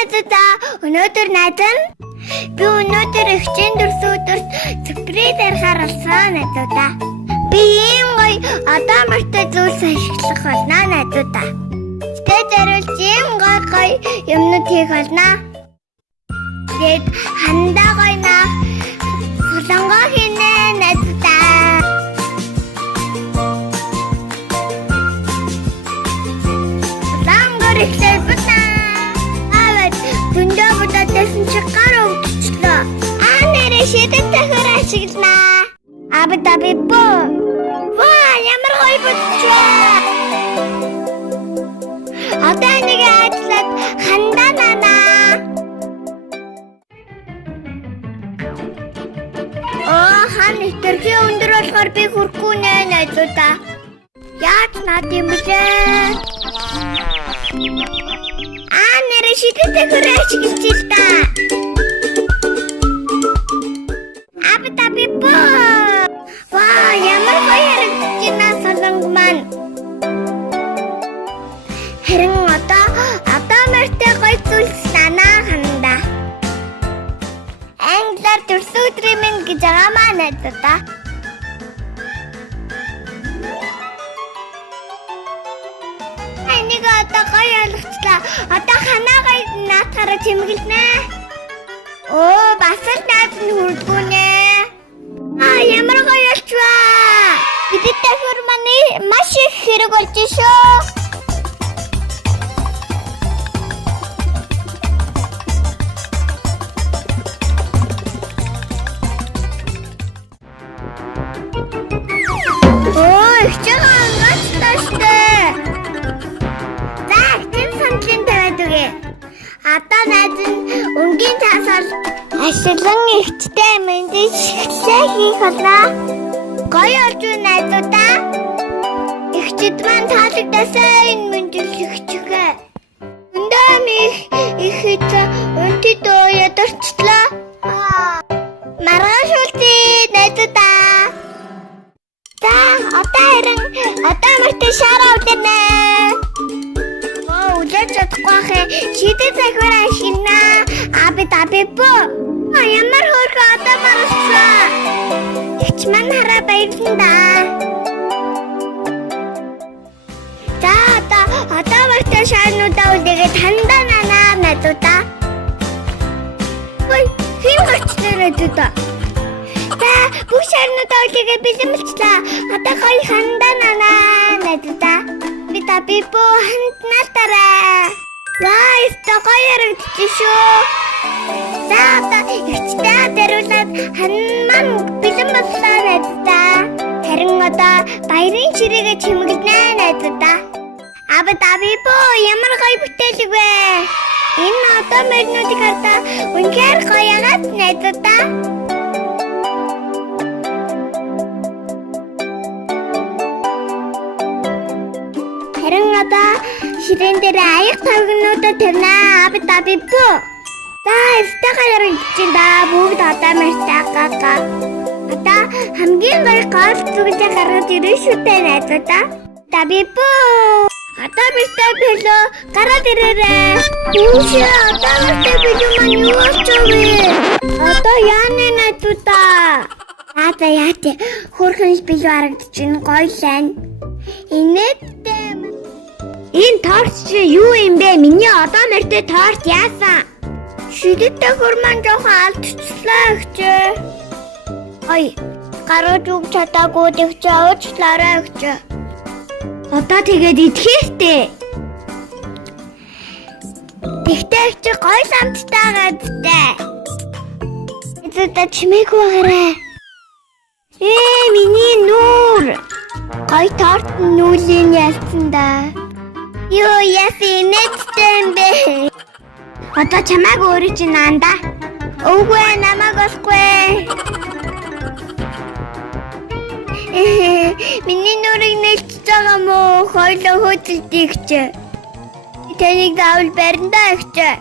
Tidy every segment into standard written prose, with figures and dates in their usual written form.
найзуудаа өнөөдөр найз нь би өнөөдөр хичээн дурс өдөрт спрей дарахаар болсон найзуудаа. Би ийм гоё одоо мөртөө зүйлс ашиглах болно найзуудаа. Спрей даруул ийм гоё юмнууд хийх болно. Тэгээд хандаа гоё наах солонгоо хийнэ найзуудаа. Ихлээр бутаа. Аваад дүндээ будаатэйсэн чи гар өвдчихлөө. Нэрээ шидэт тахаар ашигланаа. Аби боо. Ваа, ямар гоё будчихваа. Одоо нэг ажиллаад хандаа нанаа. Хан ихтерхий өндөр болохоор би хүрхгүй нэ найзуудаа. Яаж над юм блэ? Нэрээ шидэтэй хүрээч гэлжил та. Аби боо. Ваа, ямар гоё харагдаж байна солонг маань. Харин одоо мөртөө гоё зүйлс танаа хандаа. Англиар дурс өдрийн гэж байгаа маа найзуудаа. Энийг одоо гоё ойлгочлаа. Одоо ханаа гоё наатаараа чимэглэнэ. Бас л наад нь хүрдгүү нэ. Ямар гоё болчихваа. Бидэд хөрманы маш их хэрэг болж шүү. Одоо найз нь өнгийн цаасаар ашиглан ихтэй мэндийг шигтлээ хийх болно. Гоё олж байна найзуудаа. Ихчид маань таалагдасаа энэ мэндийг шигчгээ. Өндөм их өнтөд ядарчлаа. Маргааш үлдээ найзуудаа. Одоо мөртөө шараа үлдэнэ. Улаж чадахгүй хэ шидэт захиар ашигнаа. Аби боо. Ямар хөөрхөн одоо маргаашаа. Ихч маань хараа баярлалаа. Одоо мөртөө шаануудаа үлдээгээд хандаа нанаа найзуудаа. Хин гарчлаа найзуудаа. Бүх шаануудаа үлдээгээд бэлэмэлчлээ. Одоо гоё хандаа нанаа найзуудаа. Би боо ханднаалтараа. Ваа, гоё ярагдчих шүү. Одоо ихтэй даруулаад ханман бэлэн боллоо найзуудаа. Харин одоо баярын чирээгээ чимэглэнэ найзуудаа. Аби боо, ямар гоё бүтээлэг вэ? Энэ одоо мөрнүүдийг хардаа үнэхээр гоё ягаад найзуудаа. Харин одоо ширээн дээр аяг тавгнуудад тавина. Аби боо. Стагаар яригдчихин да. Бүгд одоо мартаа. Одоо хамгийн гоё гол зүгтээ гаргаж ирэн шүү дээ найзуудаа. Аби боо. Одоо бистэ бэлөө гараад ирээрээ. Одоо бистэ бэлөө маань юу болчихвээ? Одоо яаны найзуудаа. Яа. Хөрхөн бэлөө харагдчихин гоё лайн. Инээдтэй. Энэ торч чи юу юм бэ? Миний одоо мөртөө торч яасан? Шидэтэй хөрмөн жоохон алдчихлаа гэчээ. Гарууд үг чадаагүй тэгчээ уучлаарай гэчээ. Одоо тэгээд идэхээстэй. Тэгтээ чи гоё ламттай гадтай. Эцэдэ чимээгүй гараа. Миний нүүр. Гоё торт нүүлийн ялсан да. Юу яасан нэттэй юм бэ? Одоо чамайг өөрөө чи наанда. Үгүй намайг олохгүй. Миний нүрийг нэлж байгаа мó хойлоо хөөцөлдөй гэчээ. Тэнийг заавал бариндаа гэчээ.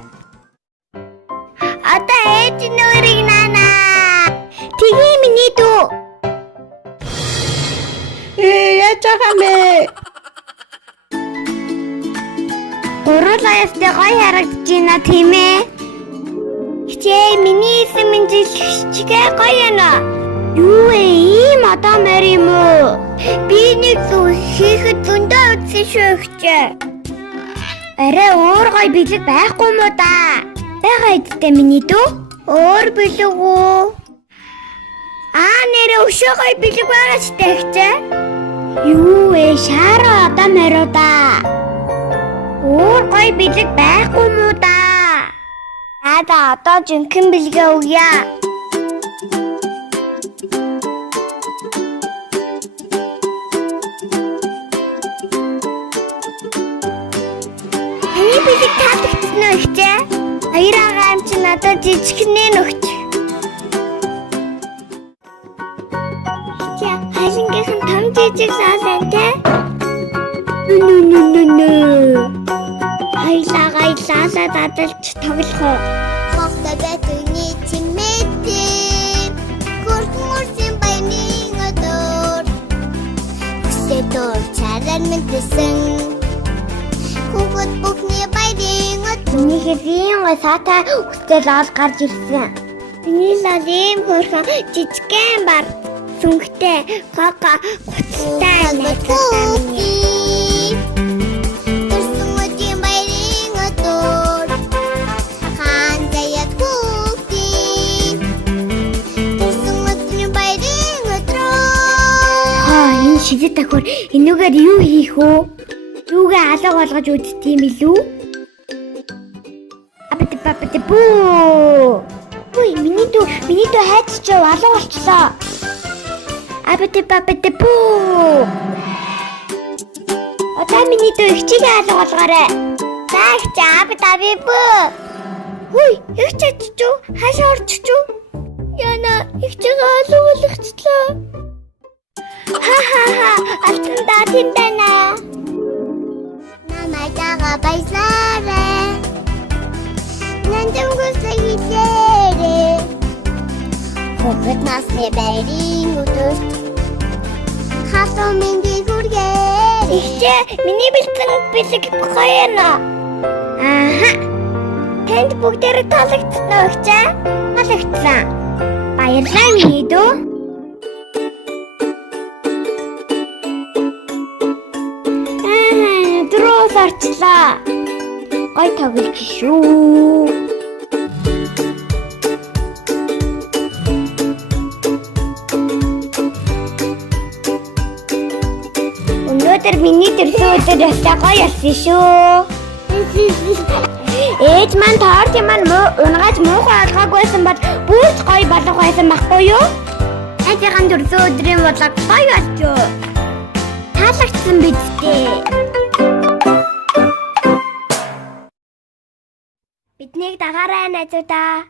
Одоо ээж нүрийг наанаа. Тэгээ миний дүү. Яаж байгаа мэ? Гуруулаа ястай гоё харагдаж байна тийм ээ. Хичээ миний эсэмэн жилчгээ гоё яана. Юу ээ ийм одоо мөр юм уу? Би нэг зүйл хийхэд зөндөө үзсэн шүү хичээ. Арай өөр гоё бэлэг байхгүй мó да. Бага эдтэй миний дүү? Өөр бэлэг үү? Нэрээ өшөө гоё бэлэг байгаа ч тэгчээ. Юу ээ шаараа одоо мороо да. Өөр гоё бэлэг байхгүй мó да. Одоо жинхэнэ бэлгээ өгье. Таны бэлэг таалагдсан уу ихтэй? Хоёр агаан чи надад жижигхэн өгч. Ихтэй хайлангийнхан том жижиг саасан те? Нү. Хайлаа дадалж тоглох уу? Мохта бэтүний чимээтэй хурдмурсын баяны өдөр хүсэтөр чаран мэдсэн хүүхэд бүхний баярын өдөр Миний хэвийн гасаатай үстэл ол гарч ирсэн. Миний лал ийм хөрхөн жижигхэн бар сүнхтэй кока гуцтай мэдээ. Шидэт тахвар энүүгээр юу хийх вэ? Юугаа алга болгож үзт юм билүү? Апэт бүү. Ой, миний дүү хайцч алга болчихлоо. Апэт бүү. Одоо миний дүү ихчийг алга болгоорой. Заагч апэт бүү. Ой, ихчээч чүү? Хаашаа орчихчүү? Яна, ихчийг алга болгочихлоо. Алтан даатин байна. Намайгаа баярлаарай. Нандам гүсэ хитээрээ. Хүүхэд насны баярын өдөр. Хасаа минь хүргээ. Ихтэй миний бэлэг гоё яана. Танд бүгдээрээ таалагдсан уу ихтэй? Таалагдсан. Баярлалаа миний дүү. Зарчлаа. Гой тоглож шүү. Өнөөдөр миний төрсөн өдөр ястаа гоё болсон шүү. Ээж маань торт маань унгаж муухай алгаагүйсэн бол бүрч гоё болох байсан байхгүй юу? Ээжийн төрсөн өдрийн бодлого гоё болчихоо. Таалагдсан биз дээ. Биднийг дагараа найзуудаа.